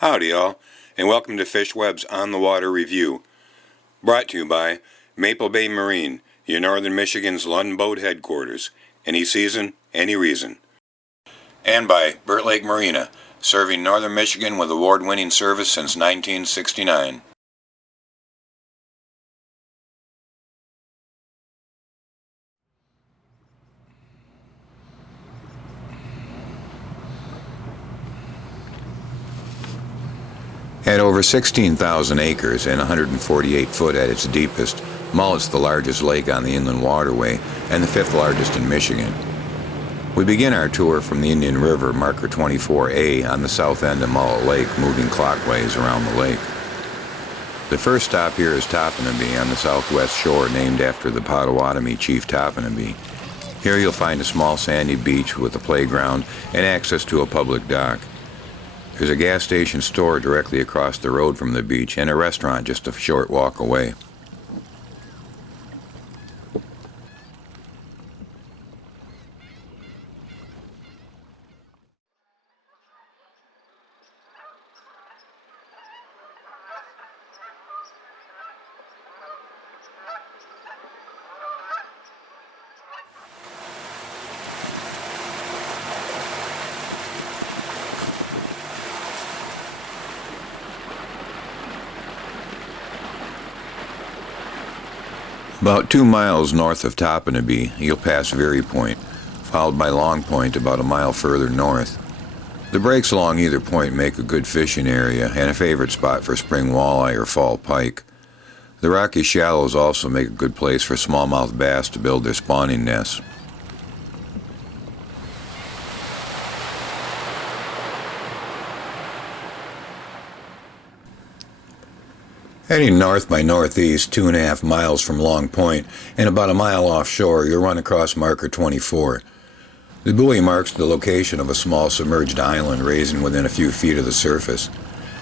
Howdy y'all, and welcome to Fish Web's On the Water Review, brought to you by Maple Bay Marine, your northern Michigan's Lund Boat headquarters, any season, any reason. And by Parrot Lake Marina, serving northern Michigan with award-winning service since 1969. At over 16,000 acres and 148 foot at its deepest, Mullet's the largest lake on the inland waterway and the fifth largest in Michigan. We begin our tour from the Indian River, marker 24A, on the south end of Mullett Lake, moving clockwise around the lake. The first stop here is Topanabee on the southwest shore, named after the Potawatomi chief Topanabee. Here you'll find a small sandy beach with a playground and access to a public dock. There's a gas station store directly across the road from the beach and a restaurant just a short walk away. About 2 miles north of Topanabee, you'll pass Veery Point, followed by Long Point about a mile further north. The breaks along either point make a good fishing area and a favorite spot for spring walleye or fall pike. The rocky shallows also make a good place for smallmouth bass to build their spawning nests. Heading north by northeast 2.5 miles from Long Point and about a mile offshore, you'll run across marker 24. The buoy marks the location of a small submerged island raising within a few feet of the surface.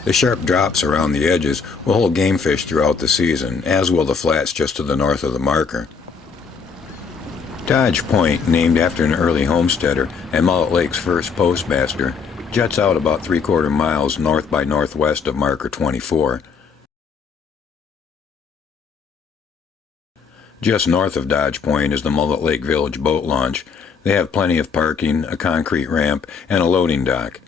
The sharp drops around the edges will hold game fish throughout the season, as will the flats just to the north of the marker. Dodge Point, named after an early homesteader and Mullett Lake's first postmaster, juts out about 3/4 miles north by northwest of marker 24. Just north of Dodge Point is the Mullett Lake Village boat launch. They have plenty of parking, a concrete ramp, and a loading dock.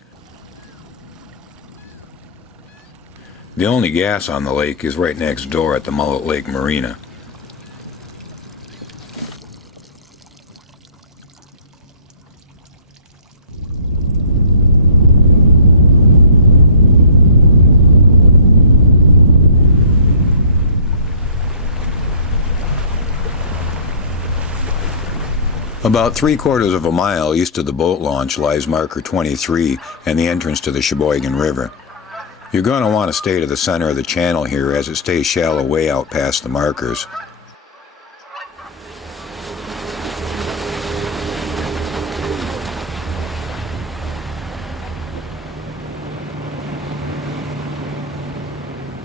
The only gas on the lake is right next door at the Mullett Lake Marina. About 3/4 of a mile east of the boat launch lies marker 23 and the entrance to the Sheboygan River. You're going to want to stay to the center of the channel here as it stays shallow way out past the markers.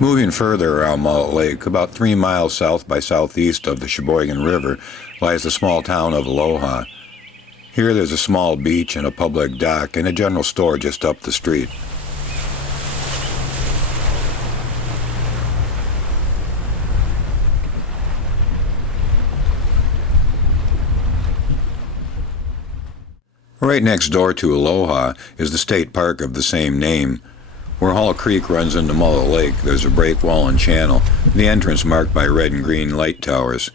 Moving further around Mullett Lake, about 3 miles south by southeast of the Sheboygan River, lies the small town of Aloha. Here there's a small beach and a public dock and a general store just up the street. Right next door to Aloha is the state park of the same name. Where Hall Creek runs into Mullett Lake, there's a break wall and channel, the entrance marked by red and green light towers.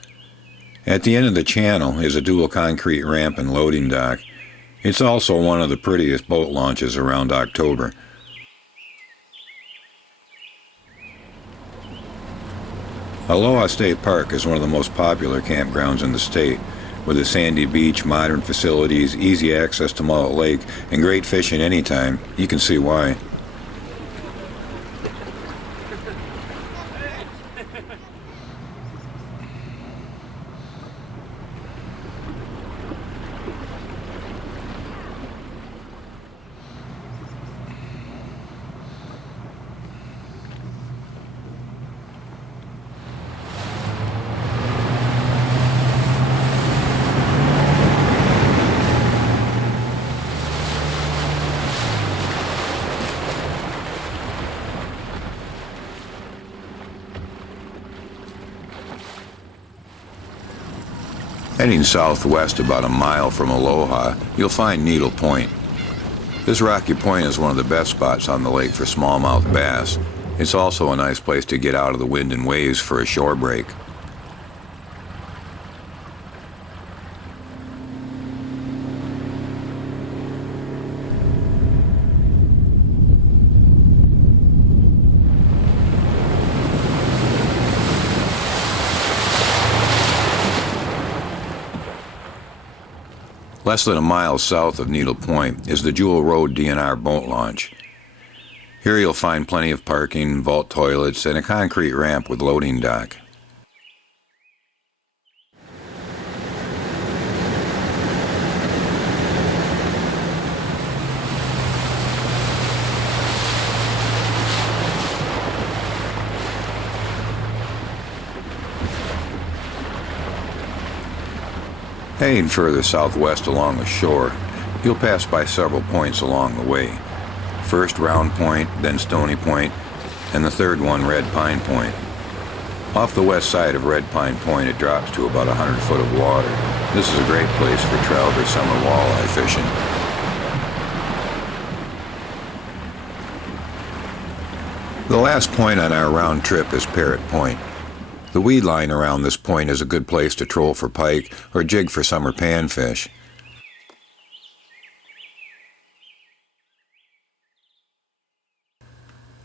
At the end of the channel is a dual concrete ramp and loading dock. It's also one of the prettiest boat launches around October. Aloha State Park is one of the most popular campgrounds in the state. With a sandy beach, modern facilities, easy access to Mullett Lake, and great fishing anytime, you can see why. Heading southwest about a mile from Aloha, you'll find Needle Point. This rocky point is one of the best spots on the lake for smallmouth bass. It's also a nice place to get out of the wind and waves for a shore break. Less than a mile south of Needle Point is the Jewel Road DNR boat launch. Here you'll find plenty of parking, vault toilets, and a concrete ramp with loading dock. Heading further southwest along the shore, you'll pass by several points along the way. First Round Point, then Stony Point, and the third one Red Pine Point. Off the west side of Red Pine Point it drops to about 100 foot of water. This is a great place for trout or summer walleye fishing. The last point on our round trip is Parrot Point. The weed line around this point is a good place to troll for pike or jig for summer panfish.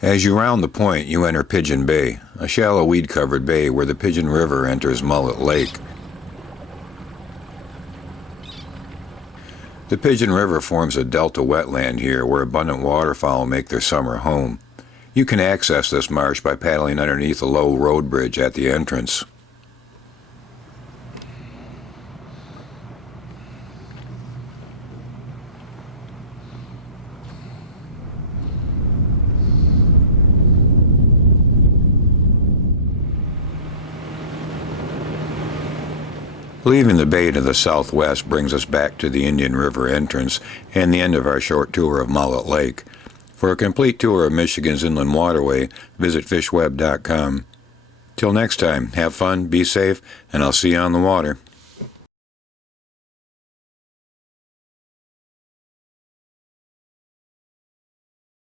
As you round the point, you enter Pigeon Bay, a shallow weed-covered bay where the Pigeon River enters Mullett Lake. The Pigeon River forms a delta wetland here where abundant waterfowl make their summer home. You can access this marsh by paddling underneath a low road bridge at the entrance. Leaving the bay to the southwest brings us back to the Indian River entrance and the end of our short tour of Mullett Lake. For a complete tour of Michigan's inland waterway, visit fishweb.com. Till next time, have fun, be safe, and I'll see you on the water.